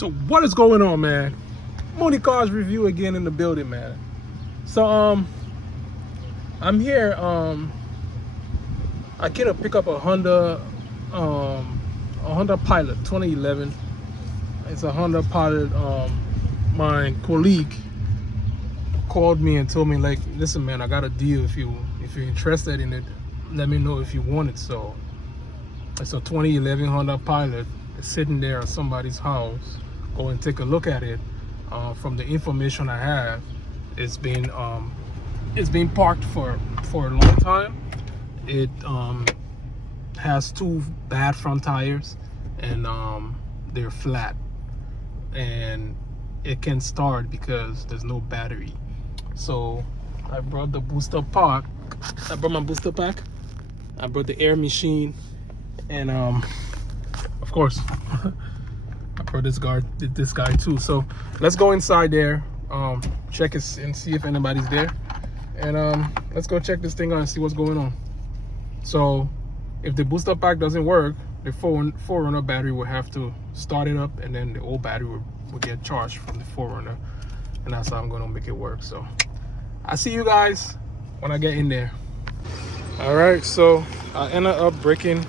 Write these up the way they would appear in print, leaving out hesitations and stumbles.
So what is going on, man? Mooney Cars Review again in the building, man. So I'm here. I get to pick up a Honda Pilot 2011. It's a Honda Pilot. My colleague called me and told me, like, listen, man, I got a deal. If you're interested in it, let me know if you want it. So it's a 2011 Honda Pilot. It's sitting there at somebody's house. Go and take a look at it. From the information I have, it's been parked for a long time. It has two bad front tires, and they're flat, and it can start because there's no battery. So I brought the booster pack. I brought my booster pack. I brought the air machine, and of course I brought this guy too. So let's go inside there, check it and see if anybody's there, and let's go check this thing out and see what's going on. So if the booster pack doesn't work, the 4Runner battery will have to start it up, and then the old battery will get charged from the 4Runner, and that's how I'm gonna make it work. So I see you guys when I get in there. All right, so I ended up breaking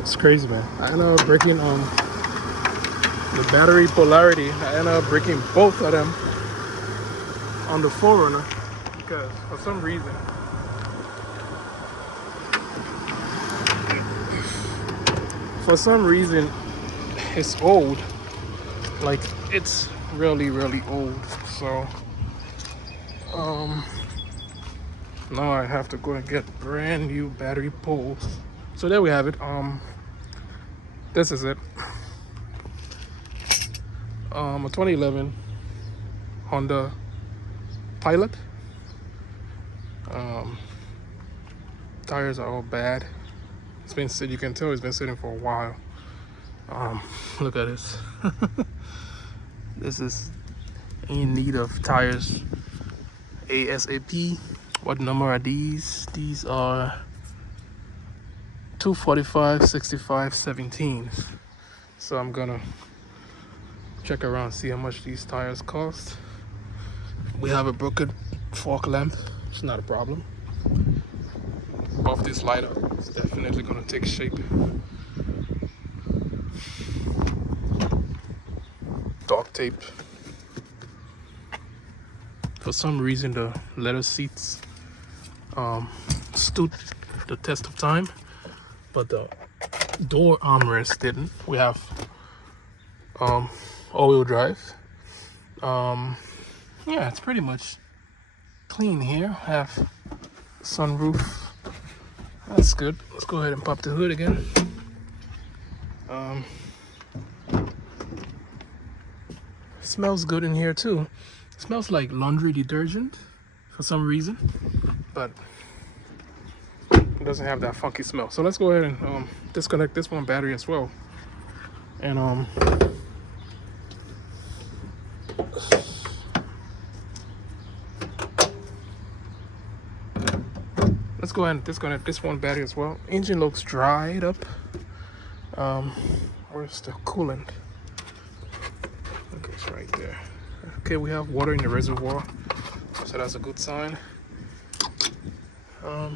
it's crazy, man. I ended up breaking the battery polarity. I ended up breaking both of them on the 4Runner because for some reason it's old. Like, it's really old. So now I have to go and get brand new battery poles. So there we have it. This is it. A 2011 Honda Pilot. Tires are all bad. It's been sitting. You can tell it's been sitting for a while. Look at this. This is in need of tires ASAP. What number are these? These are 245 65 17. So I'm gonna check around, see how much these tires cost. We have a broken fork lamp. It's not a problem. Above this light up, it's definitely gonna take shape. Dog tape. For some reason the leather seats stood the test of time, but the door armrest didn't. We have all-wheel drive. Yeah, it's pretty much clean here. Have sunroof. That's good. Let's go ahead and pop the hood again. Smells good in here too. It smells like laundry detergent for some reason, but it doesn't have that funky smell. So let's go ahead and disconnect this one battery as well, and let's go ahead and disconnect this one battery as well. Engine looks dried up. Where's the coolant? Okay, it's right there. Okay, we have water in the reservoir, so that's a good sign.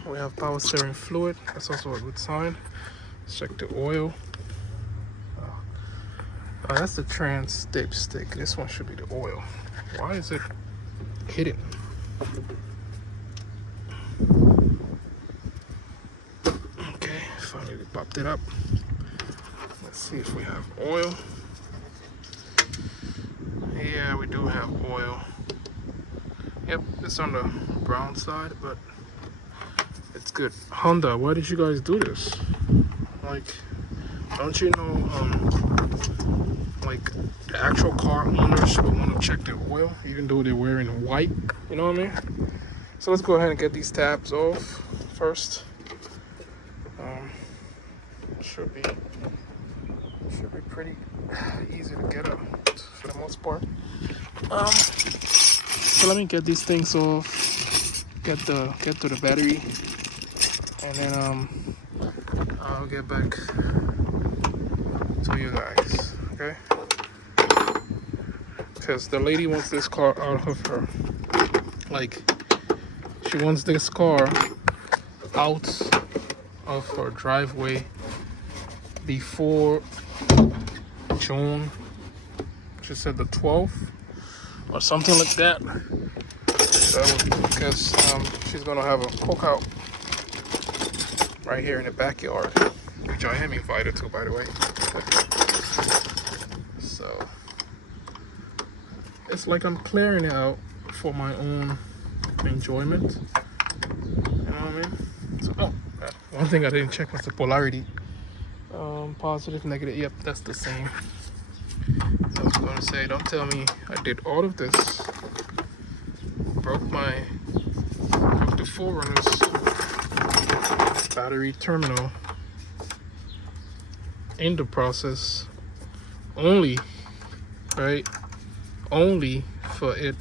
We have power steering fluid. That's also a good sign. Let's check the oil. That's the trans dipstick. This one should be the oil. Why is it hidden? Okay, finally popped it up. Let's see if we have oil. Yeah, we do have oil. Yep, it's on the brown side, but it's good. Honda, why did you guys do this? Like, don't you know, like, the actual car owners would want to check their oil, even though they're wearing white, you know what I mean? So let's go ahead and get these tabs off first. Should be pretty easy to get out for the most part. So let me get these things off, get to the battery, and then I'll get back to you guys. okay? Because the lady wants this car out of her, like, she wants this car out of her driveway before June, she said the 12th or something like that. Because she's gonna have a cookout right here in the backyard, which I am invited to, by the way. So it's like I'm clearing it out for my own enjoyment. You know what I mean? So, one thing I didn't check was the polarity. Positive, negative. Yep, that's the same. I was gonna say, don't tell me I did all of this, broke the 4Runner's battery terminal in the process, only for it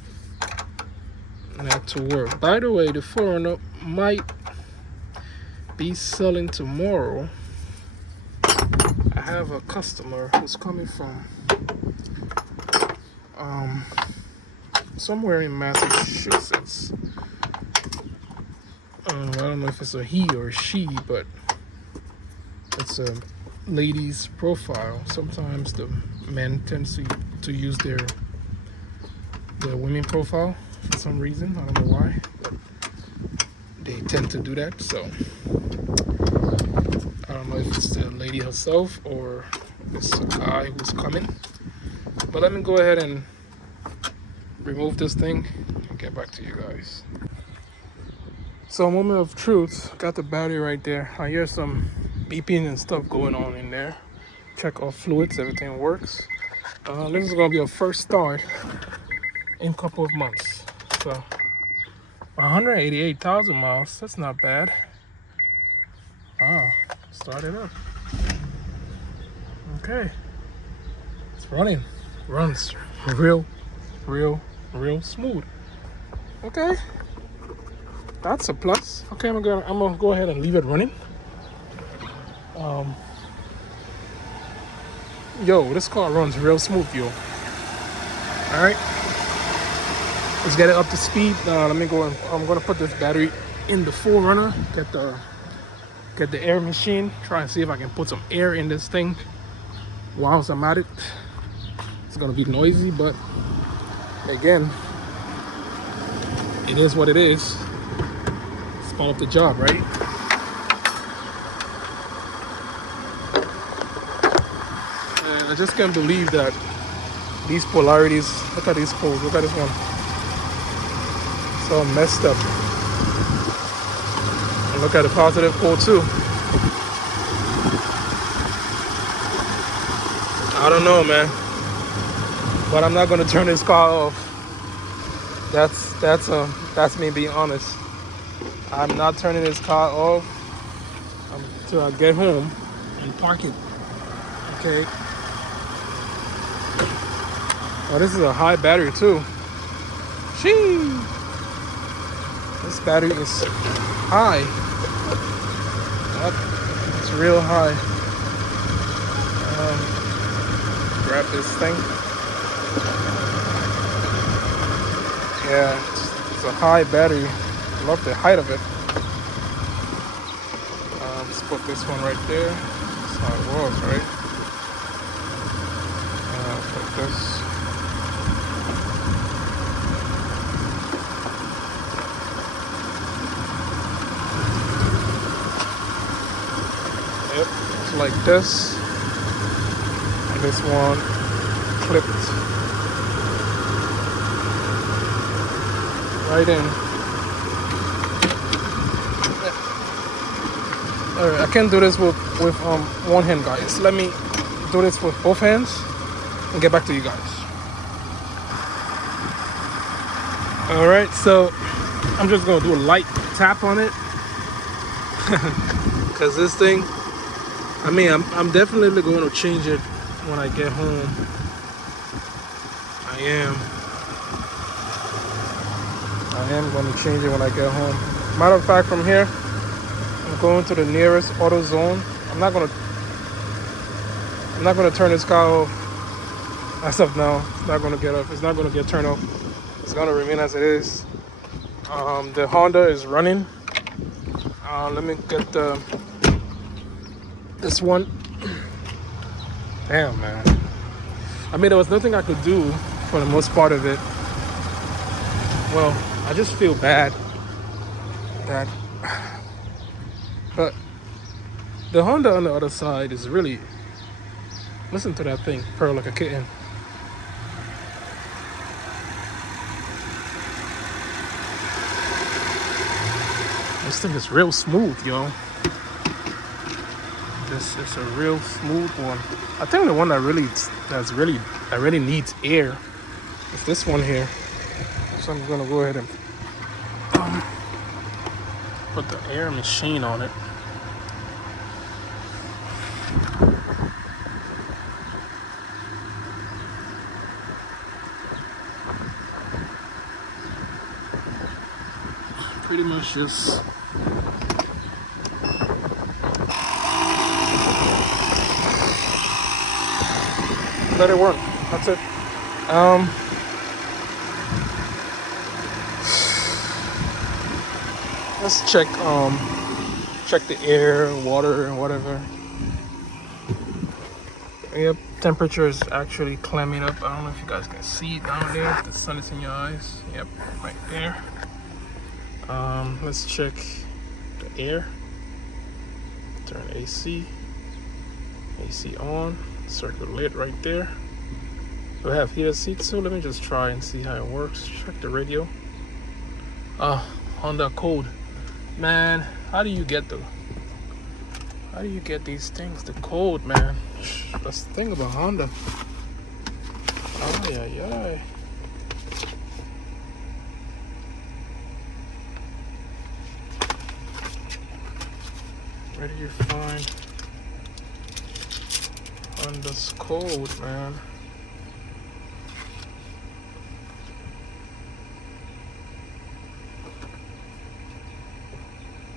not to work. By the way, the 4Runner might be selling tomorrow. I have a customer who's coming from somewhere in Massachusetts. I don't know if it's a he or a she, but it's a lady's profile. Sometimes the men tend to use their women profile for some reason. I don't know why, but they tend to do that. So I don't know if it's the lady herself or it's a guy who's coming. But let me go ahead and remove this thing and get back to you guys. So, moment of truth, got the battery right there. I hear some beeping and stuff going on in there. Check all fluids, everything works. This is gonna be a first start in a couple of months. So 188,000 miles, that's not bad. Wow, start it up. Okay, it's running. Runs real smooth. Okay, that's a plus. Okay, I'm gonna go ahead and leave it running. Yo, this car runs real smooth, yo. All right, let's get it up to speed. Let me go. I'm gonna put this battery in the 4Runner. Get the air machine. Try and see if I can put some air in this thing whilst I'm at it. It's gonna be noisy, but again, it is what it is. It's part of the job, right? And I just can't believe that these polarities. Look at these poles. Look at this one. It's all messed up. And look at the positive pole too. I don't know, man. But I'm not gonna turn this car off. That's me being honest. I'm not turning this car off until I get home and park it. Okay. Oh, this is a high battery too. Shee. This battery is high. Yep. It's real high. Grab this thing. Yeah, it's a high battery. Love the height of it. Let's put this one right there. That's how it was, right? Put this. Yep, it's like this. And this one clipped right in. Alright, I can't do this with one hand, guys. Let me do this with both hands and get back to you guys. Alright, so I'm just gonna do a light tap on it. Cause this thing, I mean, I'm definitely going to change it when I get home. I am going to change it when I get home. Matter of fact, from here, I'm going to the nearest AutoZone. I'm not gonna turn this car off As of now, it's not gonna get up. It's not gonna get turned off. It's gonna remain as it is. The Honda is running. Let me get this one. Damn, man. I mean, there was nothing I could do for the most part of it. Well, I just feel bad that, but the Honda on the other side is really, listen to that thing purr like a kitten. This thing is real smooth, yo. This is a real smooth one. I think the one that really needs air is this one here. So I'm gonna go ahead and put the air machine on it. Pretty much just let it work. That's it. Let's check the air, water, and whatever. Yep, temperature is actually climbing up. I don't know if you guys can see it down there. The sun is in your eyes. Yep, right there. Let's check the air. Turn AC on. Circle lid right there. We have heated seats, so let me just try and see how it works. Check the radio. Honda code. Man, how do you get these things? The code, man. That's the thing about Honda. Ay, ay, ay. Where do you find Honda's code, man?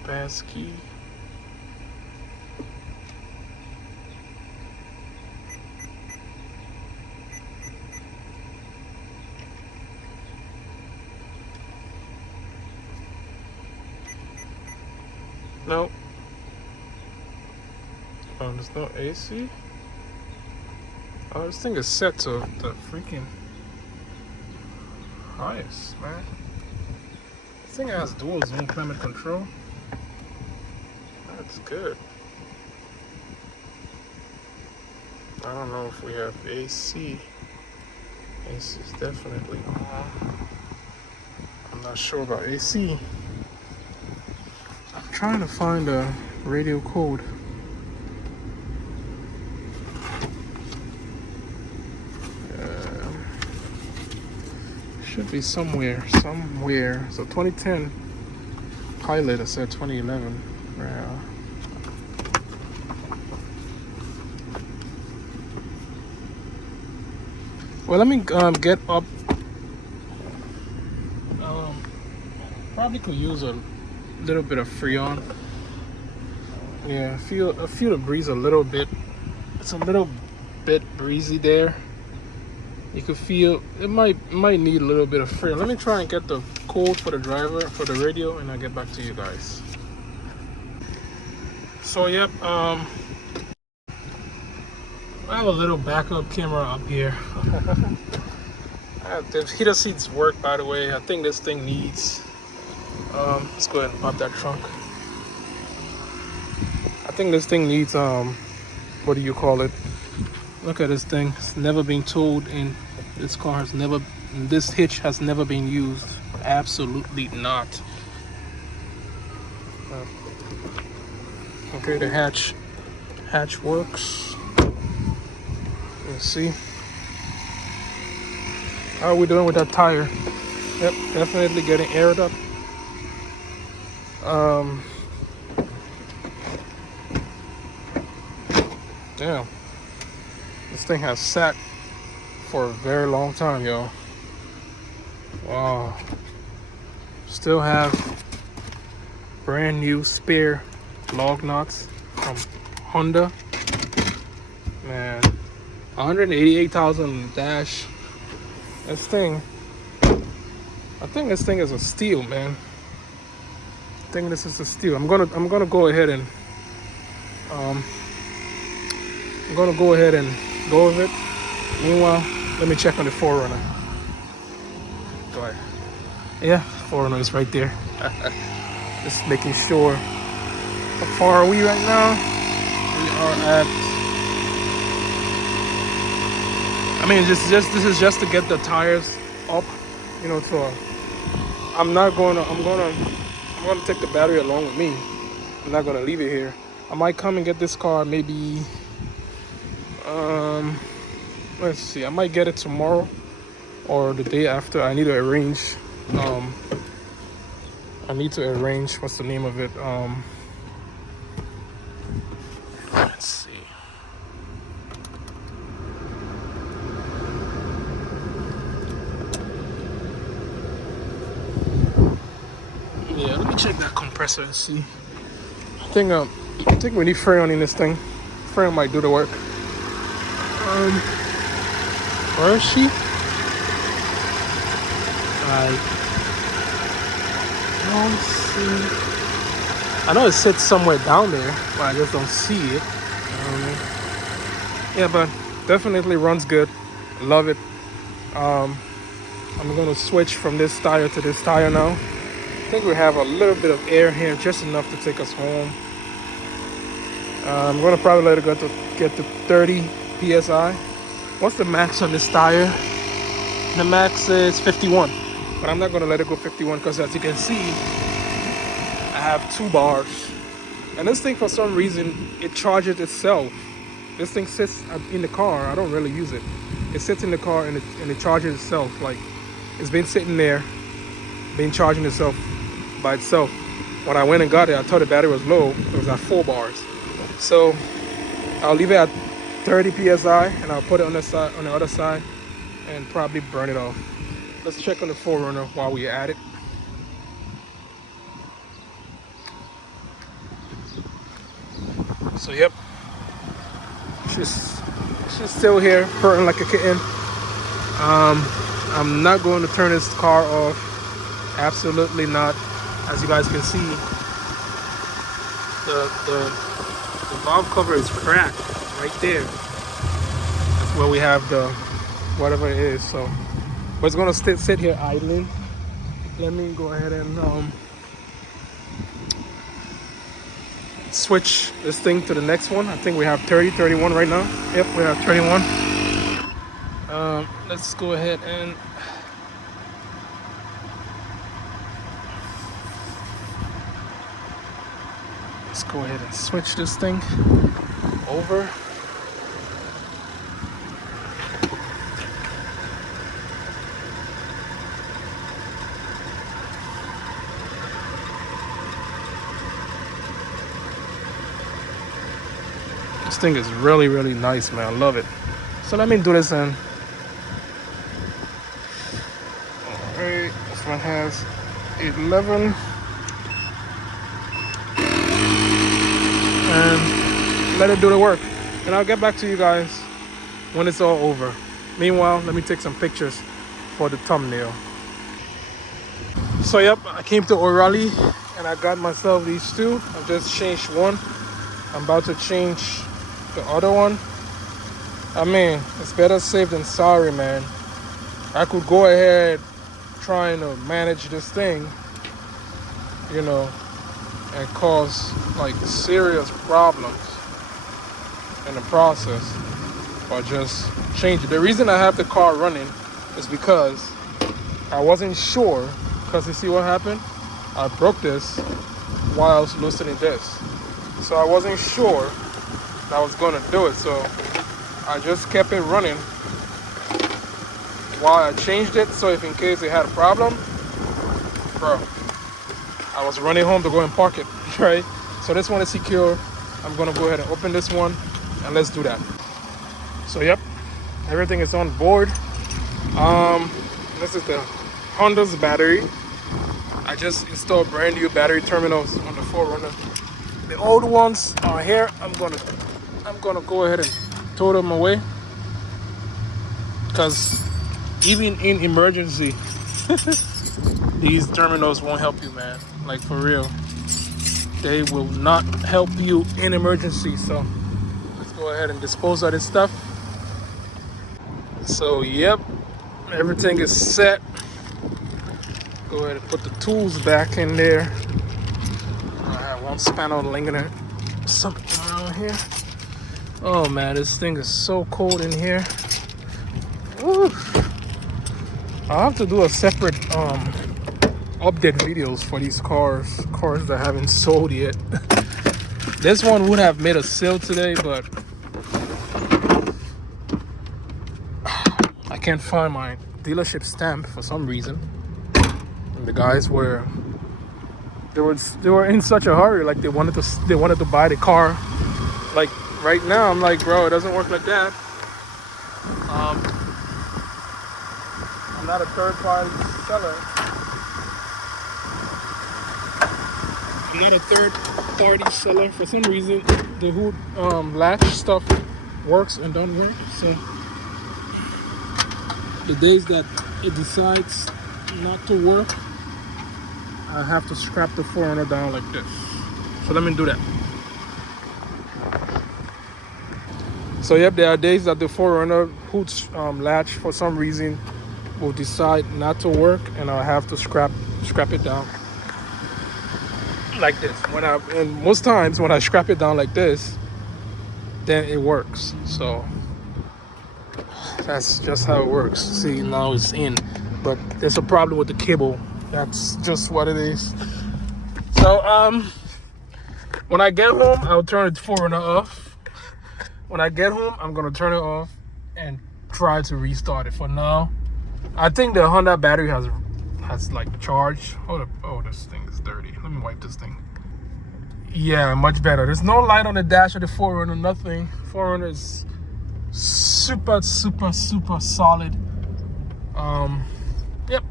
Passkey. Nope. Oh, there's no AC? Oh, this thing is set to the freaking highest, man. This thing has dual zone climate control. That's good. I don't know if we have AC. AC is definitely on. I'm not sure about AC. I'm trying to find a radio code. Should be somewhere. So 2010 Pilot, I said 2011. Yeah. Well, let me get up. Probably could use a little bit of Freon. Yeah, I feel the breeze a little bit. It's a little bit breezy there. You could feel it might need a little bit of Freon. Let me try and get the code for the driver for the radio, and I'll get back to you guys. So yep, I have a little backup camera up here. The heater seats work, by the way. I think this thing needs. Let's go ahead and pop that trunk. I think this thing needs what do you call it? Look at this thing. It's never been towed in. This car has never. This hitch has never been used. Absolutely not. Okay, the hatch works. Let's see. How are we doing with that tire? Yep, definitely getting aired up. Damn. This thing has sat for a very long time, yo. Wow. Still have brand new spare lug nuts from Honda. Man, I 188,000 dash. This thing, I think this thing is a steal, man. I think this is a steal. I'm gonna go ahead and um, I'm gonna go ahead and go with it. Meanwhile, let me check on the 4Runner. Go ahead. Yeah, 4Runner is right there. Just making sure. How far are we right now? We are at. I mean, this is just to get the tires up, you know. So I'm gonna take the battery along with me. I'm not gonna leave it here. I might come and get this car maybe. Let's see. I might get it tomorrow or the day after. I need to arrange. What's the name of it? Let's see. Yeah, let me check that compressor and see. I think we need Freon in this thing. Freon might do the work. Where is she? I don't see. I know it sits somewhere down there, but I just don't see it. Yeah, but definitely runs good. Love it. I'm gonna switch from this tire to this tire now. I think we have a little bit of air here, just enough to take us home. I'm gonna probably let it go to get to 30 psi. What's the max on this tire? The max is 51, but I'm not gonna let it go 51 because, as you can see, I have 2 bars, and this thing, for some reason, it charges itself. This thing sits in the car. I don't really use it. It sits in the car and it charges itself. Like, it's been sitting there, been charging itself by itself. When I went and got it, I thought the battery was low. It was at 4 bars. So I'll leave it at 30 psi, and I'll put it on the other side, and probably burn it off. Let's check on the 4Runner while we're at it. So yep, she's still here, purring like a kitten. I'm not going to turn this car off. Absolutely not. As you guys can see, the valve cover is cracked right there. That's where we have the whatever it is. So, but it's gonna sit here idling. Let me go ahead and switch this thing to the next one. I think we have 31 right now. Yep, we have 31. Let's go ahead and switch this thing over. This thing is really, really nice, man. I love it. So let me do this in. Alright, this one has 11. And let it do the work. And I'll get back to you guys when it's all over. Meanwhile, let me take some pictures for the thumbnail. So yep, I came to O'Reilly and I got myself these two. I've just changed one. I'm about to change the other one. I mean, it's better safe than sorry, man. I could go ahead trying to manage this thing, you know, and cause like serious problems in the process, or just change it. The reason I have the car running is because I wasn't sure, because you see what happened? I broke this while I was loosening this. So I wasn't sure that I was gonna do it, so I just kept it running while I changed it, so if in case it had a problem, bro, I was running home to go and park it, right? So this one is secure. I'm gonna go ahead and open this one, and let's do that. So yep, everything is on board. This is the Honda's battery. I just installed brand new battery terminals on the 4Runner. The old ones are here. I'm gonna go ahead and throw them away. because even in emergency, these terminals won't help you, man. Like, for real, they will not help you in emergency. So let's go ahead and dispose of this stuff. So yep, everything is set. Go ahead and put the tools back in there. I have one spanner lingering something around here. Oh man, this thing is so cold in here. Woo. I'll have to do a separate update videos for these cars that haven't sold yet. This one would have made a sale today, but I can't find my dealership stamp for some reason. And the guys were in such a hurry, like they wanted to buy the car like right now. I'm like, bro, it doesn't work like that. I'm not a third-party seller. I'm not a third-party seller. For some reason, the hood latch stuff works and don't work. So the days that it decides not to work, I have to scrap the 4Runner down like this. So let me do that. So yep, there are days that the 4Runner hood latch for some reason will decide not to work, and I'll have to scrap it down like this. And most times when I scrap it down like this, then it works. So that's just how it works. See, now it's in, but there's a problem with the cable. That's just what it is. So when I get home, I'll turn the 4Runner off. When I get home, I'm gonna turn it off and try to restart it. For now, I think the Honda battery has like charged. Hold up. Oh, this thing is dirty. Let me wipe this thing. Yeah, much better. There's no light on the dash of the 4Runner, nothing. 4Runner is super solid. Yep.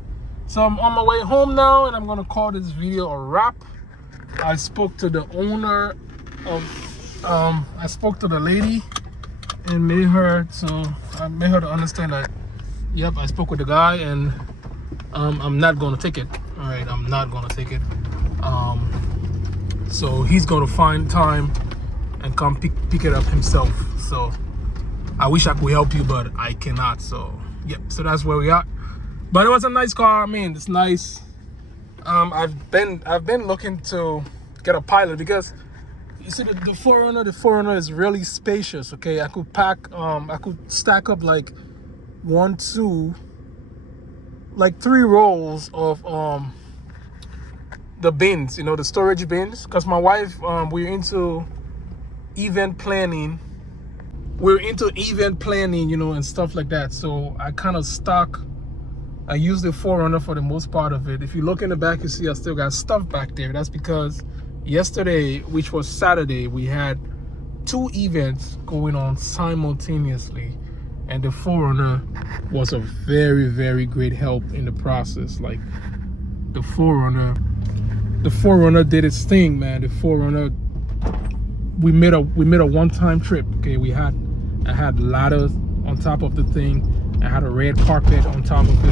So I'm on my way home now, and I'm gonna call this video a wrap. I spoke to the owner of I spoke to the lady and made her to understand that, yep, I spoke with the guy, and I'm not gonna take it. All right, I'm not gonna take it. So he's gonna find time and come pick it up himself. So I wish I could help you, but I cannot. So yep, so that's where we are. But it was a nice car. I mean, it's nice. I've been looking to get a Pilot, because you see the 4Runner is really spacious. Okay, I could stack up like 1, 2, like 3 rolls of the bins, you know, the storage bins. Because my wife, we're into event planning, you know, and stuff like that. So I kind of I use the 4Runner for the most part of it. If you look in the back, you see I still got stuff back there. That's because yesterday, which was Saturday, we had 2 events going on simultaneously, and the 4Runner was a very great help in the process. Like, the 4Runner did its thing, man. The 4Runner, we made a one-time trip. Okay, I had ladders on top of the thing. I had a red carpet on top of it.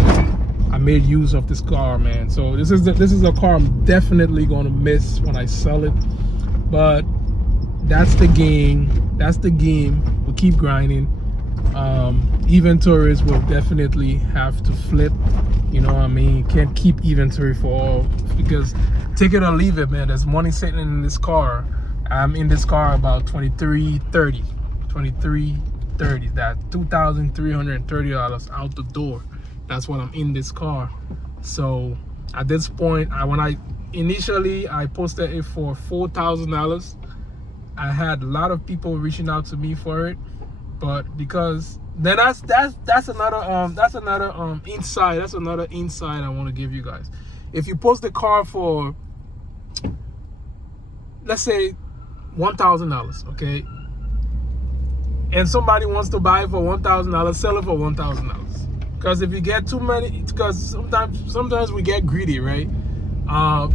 I made use of this car, man. So this is a car I'm definitely gonna miss when I sell it. But that's the game. We keep grinding. Inventories will definitely have to flip. You know what I mean? You can't keep inventory for all, because take it or leave it, man. There's money sitting in this car. I'm in this car about $23.30. That $2,330 out the door. That's what I'm in this car. So at this point, when I initially posted it for $4,000, I had a lot of people reaching out to me for it, but because then that's another insight. That's another insight I want to give you guys. If you post the car for, let's say, $1,000, okay, and somebody wants to buy it for $1,000, sell it for $1,000. Because if you get too many, because sometimes we get greedy, right?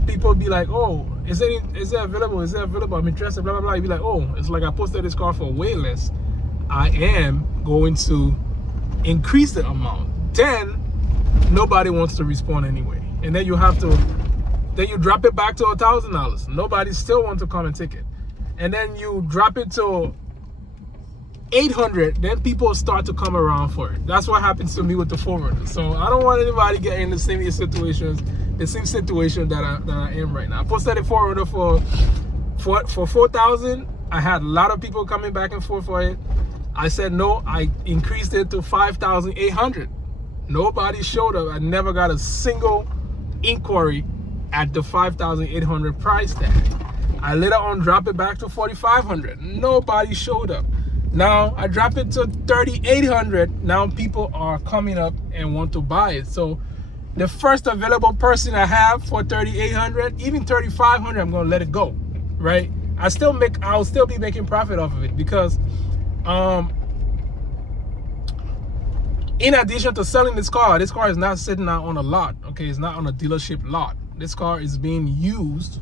People be like, oh, is it available? Is it available? I'm interested, blah, blah, blah. You be like, oh, it's like I posted this car for way less. I am going to increase the amount, then nobody wants to respond anyway. And then you have to, then you drop it back to $1,000. Nobody still wants to come and take it. And then you drop it to 800, then people start to come around for it. That's what happens to me with the 4Runner. So I don't want anybody getting in the same situation that I am right now. I posted a 4Runner for 4,000. I had a lot of people coming back and forth for it. I said no. I increased it to 5,800. Nobody showed up. I never got a single inquiry at the 5,800 price tag. I later on dropped it back to 4,500. Nobody showed up. Now I dropped it to 3,800. Now people are coming up and want to buy it. So the first available person I have for 3,800, even 3,500, I'm gonna let it go, right? I'll still be making profit off of it, because in addition to selling this car is not sitting out on a lot. Okay, it's not on a dealership lot. This car is being used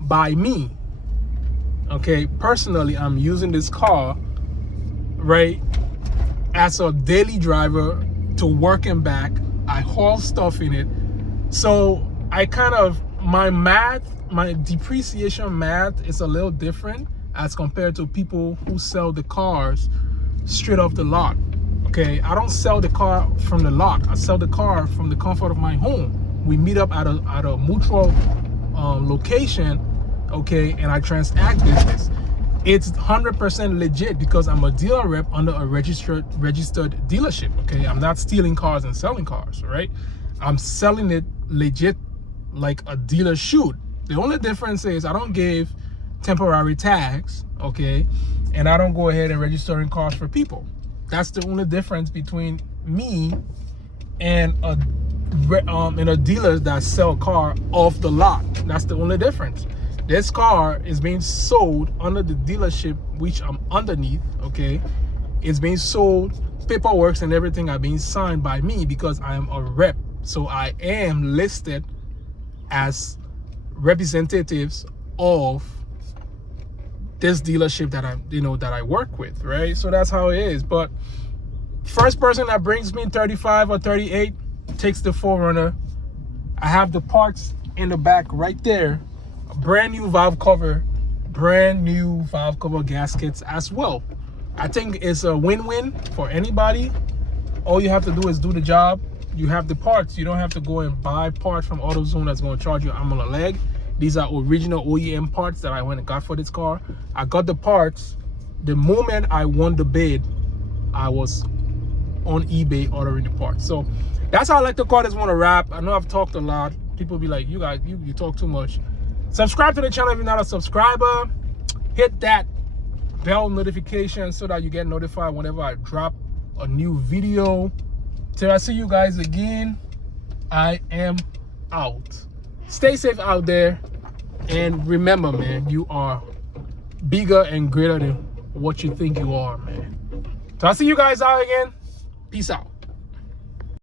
by me. Okay, personally, I'm using this car, right, as a daily driver to work and back. I haul stuff in it. So I kind of, my depreciation math is a little different as compared to people who sell the cars straight off the lot. Okay, I don't sell the car from the lot. I sell the car from the comfort of my home. We meet up at a mutual location, okay, and I transact business. It's 100% legit because I'm a dealer rep under a registered dealership. Okay, I'm not stealing cars and selling cars, right? I'm selling it legit like a dealer should. The only difference is I don't give temporary tags, okay, and I don't go ahead and registering cars for people. That's the only difference between me and a dealer that sell car off the lot. That's the only difference. This car is being sold under the dealership which I'm underneath, okay? It's being sold, paperwork and everything are being signed by me because I am a rep. So I am listed as representatives of this dealership that I work with, right? So that's how it is. But first person that brings me 35 or 38 takes the 4Runner. I have the parts in the back right there. A brand new valve cover gaskets as well. I think it's a win-win for anybody. All you have to do is do the job. You have the parts. You don't have to go and buy parts from AutoZone that's going to charge you an arm and a leg. These are original OEM parts that I went and got for this car. I got the parts. The moment I won the bid, I was on eBay ordering the parts. So that's how I like to call this one a wrap. I know I've talked a lot. People be like, you guys, you talk too much. Subscribe to the channel if you're not a subscriber. Hit that bell notification so that you get notified whenever I drop a new video. Till I see you guys again, I am out. Stay safe out there, and remember, man, you are bigger and greater than what you think you are, man. So I'll see you guys out again. Peace out.